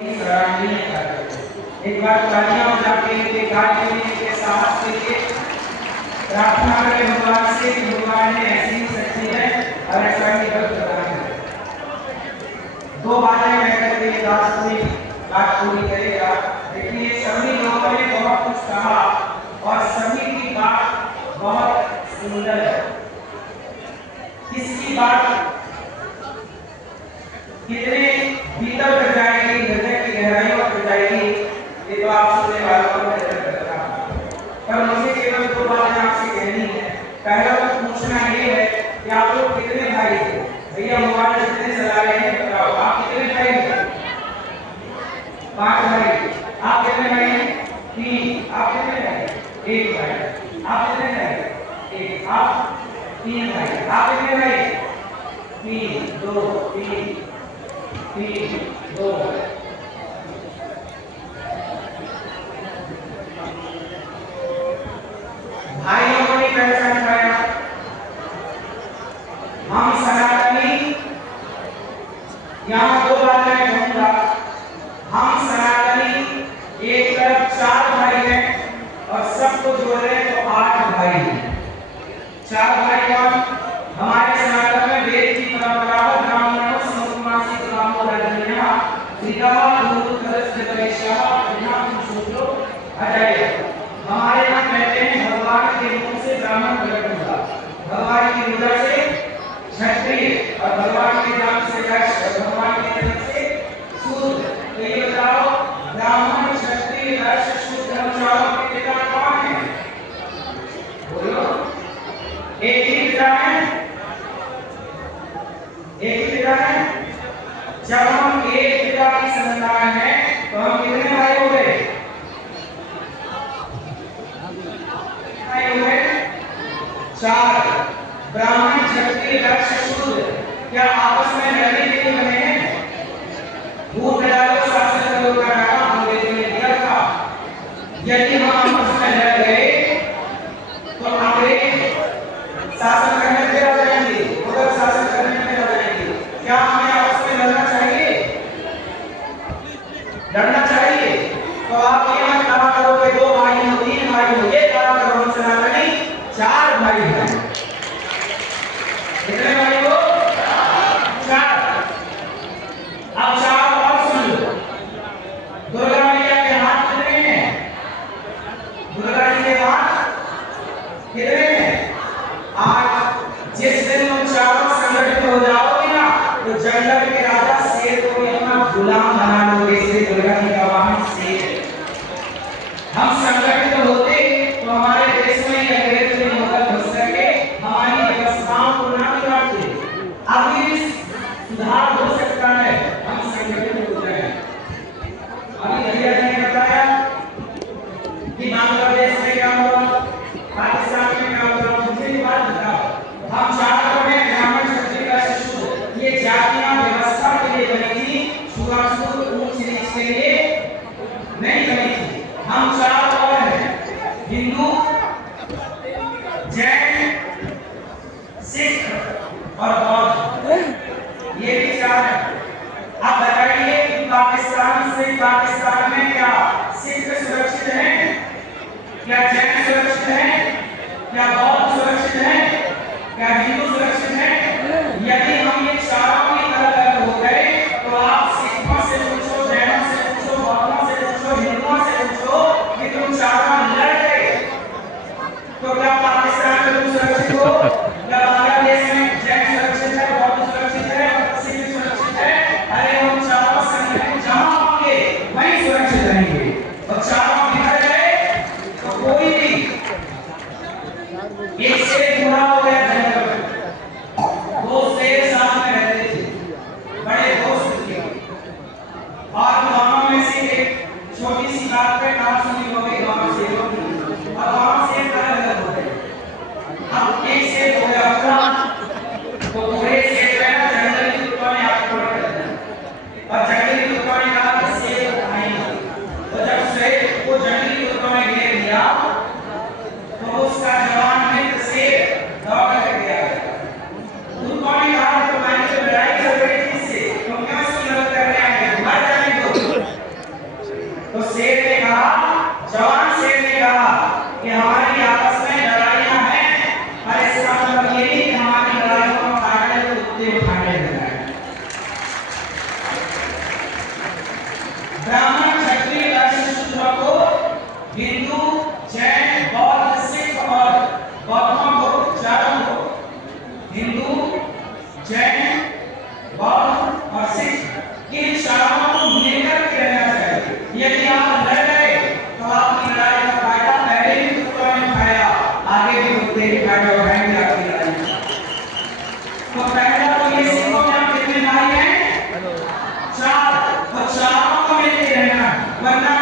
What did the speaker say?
सराहनीय कार्य। एक बार तालियां बजाते हुए गाते के साथ से प्रार्थना करें भगवान से कि भगवान ने ऐसी ही शक्ति है और ऐसा ही बल प्रदान करे। दो बातें मैं करके दास अपनी बात पूरी करेगा। देखिए सभी लोगों ने बहुत कुछ कहा और सभी की बात बहुत सुंदर है। किसकी बात कितने भीतर तक जाएगी, हृदय की गहराइयों तक जाएगी, ये तो आप सुनने वालों को निर्भर करता है। पर मुझे केवल दो बातें आपसे कहनी है। पहला तो पूछना ये है कि आप लोग कितने भाई थे? भैया मोबाइल जितने चला रहे हैं बताओ, आप कितने भाई हैं? 5 भाई। आप कितने भाई हैं? 3। आप कितने भाई? 1 भाई। आप कितने भाई? 1। आप 3 भाई। आप कितने भाई? 3 2 3 3 2। भाइयों को नहीं पहचान पाया। हम सनातनी, यहाँ 2 बातें मैं कहूँगा। हम सनातनी एक तरफ 4 भाई हैं और सबको जोड़ रहे तो 8 भाई हैं। 4 भाई कौन? हमारे सनातन में वेद की परंपरा पर ब्राह्मणों समुद्रमासी ब्राह्मणों राजन्या विधवा गुरु तरस गणेशा बिना सोचो अजय। हमारे यहाँ कहते हैं भगवान के मुख से ब्राह्मण प्रकट हुआ, भगवान की पूजा से क्षत्रिय और भगवान के नाम से वैश्य, भगवान की तरफ से शूद्र। तो ये बताओ ब्राह्मण क्षत्रिय वैश्य शूद्र चारों के पिता कौन है? बोलो। एक ही पिता है, एक ही पिता है। जब हम एक पिता की संतान हैं तो हम कितने भाई हो गए? भाई हो गए 4। ब्राह्मण क्षत्रिय वैश्य शूद्र क्या आपस में लड़ने के लिए बने हैं? भूत डालो शासन करो का नारा अंग्रेज ने दिया था। यदि हम आपस में लड़ गए तो अंग्रेज शासन करने पे आ जाएंगे, उधर शासन करने पे आ जाएंगे। क्या हमें आपस में लड़ना चाहिए? लड़ना चाहिए। तो आप ये मत कहा करो कि 2 भाई हो 3 भाई हो, ये कहा करो हम सनातनी 4 भाई हैं। कितने भाई हो? 4। अब 4 और सुन लो। दुर्गा मैया के हाथ कितने हैं? दुर्गा जी के हाथ कितने हैं? 8। जिस दिन तुम चारों संगठित हो जाओगे ना तो जंगल के राजा शेर को भी अपना गुलाम बना लोगे। इसलिए दुर्गा जी का वाहन शेर है। हम संगठित होते तो हमारे देश में ये अंग्रेज ने मुगल घुस करके हमारी व्यवस्थाओं को ना बिगाड़ते। अभी सुधार हो सकता है, हम संगठित हो जाए। अभी भैया जी ने बताया कि बांग्लादेश में क्या हुआ, पाकिस्तान में क्या हुआ। मुझे ये बात बताओ, हम 4 लोग हैं ब्राह्मण क्षत्रिय वैश्य शूद्र। ये जातियां व्यवस्था के लिए बनी थी, छुआछूत ऊंच नीच के लिए नहीं बनी थी। हम 4 और हैं, हिंदू, जैन, सिख और बौद्ध। ये भी 4 हैं। अब बताइए कि पाकिस्तान में क्या सिख सुरक्षित हैं? क्या जैन सुरक्षित हैं? क्या बौद्ध सुरक्षित हैं? क्या हिंदू सुरक्षित हैं? यदि हम ये चारों की तरह हो गए तो आप सिखों से पूछो, जैनों से पूछो, बौद्धों से पूछो, हिंदुओं से पूछो कि तुम चारों लड़ गए तो क्या पाकिस्तान में तुम सुरक्षित हो? क्या बांग्लादेश में जैन सुरक्षित है, बौद्ध सुरक्षित है, सिख सुरक्षित है? अरे हम चारों संगठन जहां होंगे वहीं सुरक्षित रहेंगे। और चारों बिखर गए तो कोई भी एक से बुरा हो गया। जंगल में 2 शेर साथ में रहते थे, बड़े दोस्त थे और दोनों में से एक छोटी सी बात पे कहा सुनी हो गई दोनों शेरों की और दोनों शेर अलग हो गए। अब एक शेर हो गया अपना तो पूरे शेर में जंगली कुत्तों ने आक्रमण कर दिया और जंगली कुत्तों ने कहा कि शेर को खाएंगे। तो जब शेर को जंगली कुत्तों ने घेर लिया तो उसका जवान मित्र शेर दौड़ कर गया। कुत्तों ने कहा तुम्हारी जो लड़ाई चल रही थी इससे तुम क्यों इसकी मदद कर रहे हैं? मर जाने दो। ब्राह्मण क्षत्रिय वैश्य शूद्र को हिंदू जैन बौद्ध सिख और गौतम बुद्ध चारों को हिंदू जैन बौद्ध और सिख इन चारों को मिलकर के रहना चाहिए। यदि आप लड़ गए तो आपकी लड़ाई का फायदा पहले भी दूसरों ने उठाया, आगे भी उतने ही फायदा उठाएंगे आपकी लड़ाई का। तो पहला तो ये सिखों में आप कितने भाई हैं? 4। और चारों को मिलकर रहना, वरना